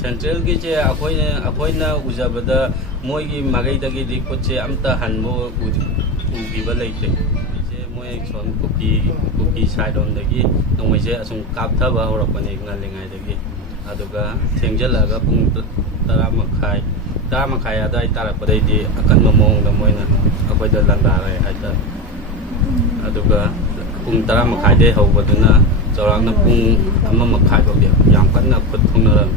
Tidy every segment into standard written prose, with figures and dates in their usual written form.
ꯁꯦꯟꯇ꯭ꯔꯦꯜꯒꯤꯁꯦ ꯑꯩꯈꯣꯏꯅ ꯎꯖꯕꯗ ꯃꯣꯏꯒꯤ ꯃꯥꯏꯀꯩꯗꯒꯤꯗꯤ ꯈꯨꯠꯁꯦ ꯑꯝꯇ ꯍꯟꯕ ꯎꯈꯤꯕ ꯂꯩꯇꯦ꯫ ꯃꯣꯏ ꯁꯣꯝ ꯀꯨꯀꯤ ꯁꯥꯏꯠꯔꯣꯝꯗꯒꯤ ꯅꯣꯡꯃꯩꯁꯦ ꯑꯁꯨꯝ ꯀꯥꯞꯊꯕ ꯍꯧꯔꯛꯄꯅꯤ ꯉꯜꯂꯤꯉꯩꯗꯒꯤ, ꯑꯗꯨꯒ ꯊꯦꯡꯖꯤꯜꯂꯒ ꯄꯨꯡ 10 ꯃꯈꯥꯏ ꯑꯗꯨꯋꯥꯏ ꯇꯥꯔꯛꯄꯗꯩꯗꯤ ꯑꯀꯟꯕ ꯃꯑꯣꯡꯗ ꯃꯣꯏꯅ ꯑꯩꯈꯣꯏꯗ ꯂꯥꯟꯗꯥꯔꯦ ꯍꯥꯏꯇꯥꯔꯦ꯫ ꯑꯗꯨꯒ ꯄꯨꯡ 10 ꯃꯈꯥꯏꯗꯩ ꯍꯧꯕꯗꯨꯅ ꯆꯥꯎꯔꯥꯛꯅ ꯄꯨꯡ 1 ꯃꯈꯥꯏ ꯐꯥꯎꯗꯤ ꯌꯥꯝ ꯀꯟꯅ ꯈꯨꯠ ꯊꯣꯡꯅꯔꯝꯃꯤ꯫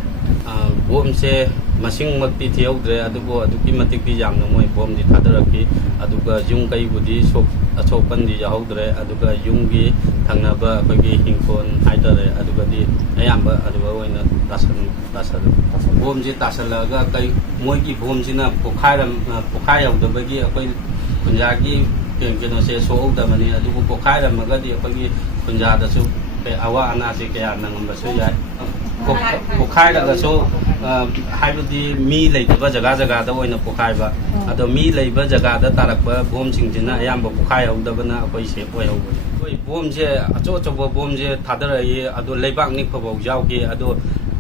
ꯕꯣꯝꯁꯦ ꯃꯁꯤꯡꯃꯛꯇꯤ ꯊꯤꯍꯧꯗ꯭ꯔꯦ, ꯑꯗꯨꯕꯨ ꯑꯗꯨꯛꯀꯤ ꯃꯇꯤꯛꯇꯤ ꯌꯥꯝꯅ ꯃꯣꯏ ꯕꯣꯝꯗꯤ ꯊꯥꯗꯔꯛꯈꯤ꯫ ꯑꯗꯨꯒ ꯌꯨꯝ ꯀꯩꯕꯨꯗꯤ ꯑꯁꯣꯛꯄꯟꯗꯤ ꯌꯥꯎꯍꯧꯗ꯭ꯔꯦ, ꯑꯗꯨꯒ ꯌꯨꯝꯒꯤ ꯊꯪꯅꯕ ꯑꯩꯈꯣꯏꯒꯤ ꯍꯤꯡꯈꯣꯜ ꯍꯥꯏꯇꯥꯔꯦ ꯑꯗꯨꯒꯗꯤ ꯑꯌꯥꯝꯕ ꯑꯗꯨꯒ ꯑꯣꯏꯅ ꯇꯥꯁꯜꯂꯦ꯫ ꯕꯣꯝꯁꯦ ꯇꯥꯁꯜꯂꯛꯑꯒ ꯃꯣꯏꯒꯤ ꯕꯣꯝꯁꯤꯅ ꯄꯣꯈꯥꯏꯍꯧꯗꯕꯒꯤ ꯑꯩꯈꯣꯏ ꯈꯨꯟꯖꯥꯒꯤ ꯀꯩꯅꯣꯁꯦ ꯁꯣꯛꯍꯧꯗꯕꯅꯤ, ꯑꯗꯨꯕꯨ ꯄꯣꯈꯥꯏꯔꯝꯃꯒꯗꯤ ꯑꯩꯈꯣꯏꯒꯤ ꯈꯨꯟꯖꯥꯗꯁꯨ ꯑꯋꯥ ꯑꯅꯥꯁꯦ ꯀꯌꯥ ꯅꯪꯉꯝꯕꯁꯨ ꯌꯥꯏ꯫ ꯄꯣꯈꯥꯏꯔꯒꯁꯨ ꯍꯥꯏꯕꯗꯤ ꯃꯤ ꯂꯩꯇꯕ ꯖꯒꯥꯗ ꯑꯣꯏꯅ ꯄꯣꯈꯥꯏꯕ, ꯑꯗꯣ ꯃꯤ ꯂꯩꯕ ꯖꯒꯥꯗ ꯇꯥꯔꯛꯄ ꯕꯣꯝꯁꯤꯡꯁꯤꯅ ꯑꯌꯥꯝꯕ ꯄꯣꯈꯥꯏꯍꯧꯗꯕꯅ ꯑꯩꯈꯣꯏ ꯁꯦꯞ ꯑꯣꯏꯍꯧꯕꯅꯤ꯫ ꯑꯩꯈꯣꯏ ꯕꯣꯝꯁꯦ ꯑꯆꯧꯕ ꯕꯣꯝꯁꯦ ꯊꯥꯗꯔꯛꯏ, ꯑꯗꯣ ꯂꯩꯕꯥꯛ ꯅꯤꯛꯄꯐꯥꯎ ꯌꯥꯎꯈꯤ, ꯑꯗꯣ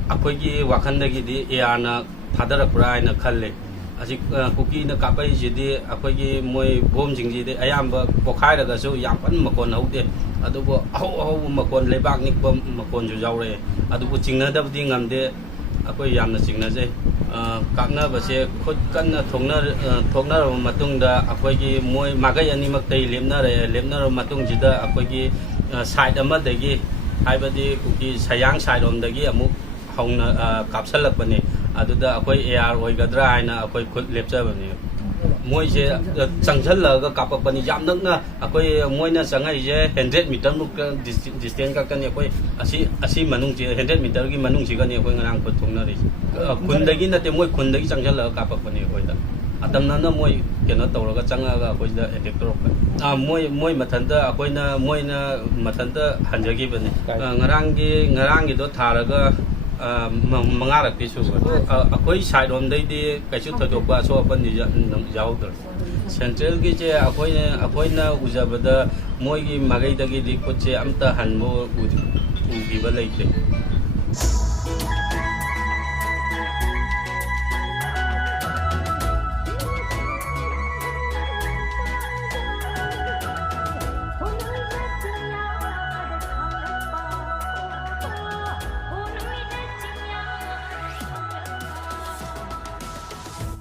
ꯑꯩꯈꯣꯏꯒꯤ ꯋꯥꯈꯜꯗꯒꯤꯗꯤ ꯑꯦꯌꯥꯔꯅ ꯊꯥꯗꯔꯛꯄ꯭ꯔꯥ ꯍꯥꯏꯅ ꯈꯜꯂꯤ꯫ ꯍꯧꯖꯤꯛ ꯀꯨꯀꯤꯅ ꯀꯥꯞꯄꯛꯏꯁꯤꯗꯤ ꯑꯩꯈꯣꯏꯒꯤ ꯃꯣꯏ ꯕꯣꯝꯁꯤꯡꯁꯤꯗꯤ ꯑꯌꯥꯝꯕ ꯄꯣꯈꯥꯏꯔꯒꯁꯨ ꯌꯥꯝꯀꯟꯅ ꯃꯈꯣꯟ ꯍꯧꯗꯦ, ꯑꯗꯨꯕꯨ ꯑꯍꯧꯕ ꯃꯈꯣꯟ ꯂꯩꯕꯥꯛ ꯅꯤꯛꯄ ꯃꯈꯣꯟꯁꯨ ꯌꯥꯎꯔꯛꯑꯦ, ꯑꯗꯨꯕꯨ ꯆꯤꯡꯅꯗꯕꯗꯤ ꯉꯝꯗꯦ꯫ ꯑꯩꯈꯣꯏ ꯌꯥꯝꯅ ꯆꯤꯡꯅꯖꯩ꯫ ꯀꯥꯞꯅꯕꯁꯦ ꯈꯨꯠ ꯀꯟꯅ ꯊꯣꯛꯅꯔꯕ ꯃꯇꯨꯡꯗ ꯑꯩꯈꯣꯏꯒꯤ ꯃꯣꯏ ꯃꯥꯏꯀꯩ ꯑꯅꯤꯃꯛꯇꯩ ꯂꯦꯞꯅꯔꯕ ꯃꯇꯨꯡꯁꯤꯗ ꯑꯩꯈꯣꯏꯒꯤ ꯁꯥꯏꯠ ꯑꯃꯗꯒꯤ ꯍꯥꯏꯕꯗꯤ ꯀꯨꯀꯤ ꯁꯌꯥꯡ ꯁꯥꯏꯠꯔꯣꯝꯗꯒꯤ ꯑꯃꯨꯛ ꯍꯧꯅ ꯀꯥꯞꯁꯜꯂꯛꯄꯅꯤ꯫ ꯑꯗꯨꯗ ꯑꯩꯈꯣꯏ ꯑꯦꯌꯥꯔ ꯑꯣꯏꯒꯗ꯭ꯔꯥ ꯍꯥꯏꯅ ꯑꯩꯈꯣꯏ ꯈꯨꯠ ꯂꯦꯞꯆꯕꯅꯤ꯫ ꯃꯣꯏꯁꯦ ꯆꯪꯁꯜꯂꯒ ꯀꯥꯞꯄꯛꯄꯅꯤ, ꯌꯥꯝ ꯅꯛꯅ ꯑꯩꯈꯣꯏ ꯃꯣꯏꯅ ꯆꯪꯉꯛꯏꯁꯦ 100 ꯃꯤꯇꯔꯃꯨꯛꯀ ꯗꯤꯁꯇꯦꯟꯁ ꯈꯛꯇꯅꯤ꯫ ꯑꯩꯈꯣꯏ ꯑꯁꯤ ꯃꯅꯨꯡꯁꯤ 100 ꯃꯤꯇꯔꯒꯤ ꯃꯅꯨꯡꯁꯤꯒꯅꯤ ꯑꯩꯈꯣꯏ ꯉꯔꯥꯡ ꯈꯨꯠ ꯊꯣꯡꯅꯔꯤꯁꯦ꯫ ꯈꯨꯟꯗꯒꯤ ꯅꯠꯇꯦ, ꯃꯣꯏ ꯈꯨꯟꯗꯒꯤ ꯆꯪꯁꯜꯂꯒ ꯀꯥꯞꯄꯛꯄꯅꯤ ꯑꯩꯈꯣꯏꯗ꯫ ꯑꯇꯝꯅꯅ ꯃꯣꯏ ꯀꯩꯅꯣ ꯇꯧꯔꯒ ꯆꯪꯉꯛꯑꯒ ꯑꯩꯈꯣꯏꯗ ꯑꯦꯇꯦꯛ ꯇꯧꯔꯛꯄꯅꯤ꯫ ꯃꯣꯏ ꯃꯊꯟꯇ ꯃꯣꯏꯅ ꯃꯊꯟꯇ ꯍꯟꯖꯈꯤꯕꯅꯤ꯫ ꯉꯔꯥꯡꯒꯤꯗꯣ ꯊꯥꯔꯒ 5ꯔꯛꯇꯤ ꯁꯨꯈ꯭ꯔꯦ꯫ ꯑꯩꯈꯣꯏ ꯁꯥꯏꯠꯔꯣꯝꯗꯩꯗꯤ ꯀꯩꯁꯨ ꯊꯣꯏꯗꯣꯛꯄ ꯑꯁꯣꯛ ꯑꯄꯟꯗꯤ ꯌꯥꯎꯍꯧꯗ꯭ꯔꯦ꯫ ꯁꯦꯟꯇ꯭ꯔꯦꯜꯒꯤꯁꯦ ꯑꯩꯈꯣꯏꯅ ꯎꯖꯕꯗ ꯃꯣꯏꯒꯤ ꯃꯥꯏꯀꯩꯗꯒꯤꯗꯤ ꯈꯨꯠꯁꯦ ꯑꯝꯇ ꯍꯟꯕ ꯎꯈꯤꯕ ꯂꯩꯇꯦ꯫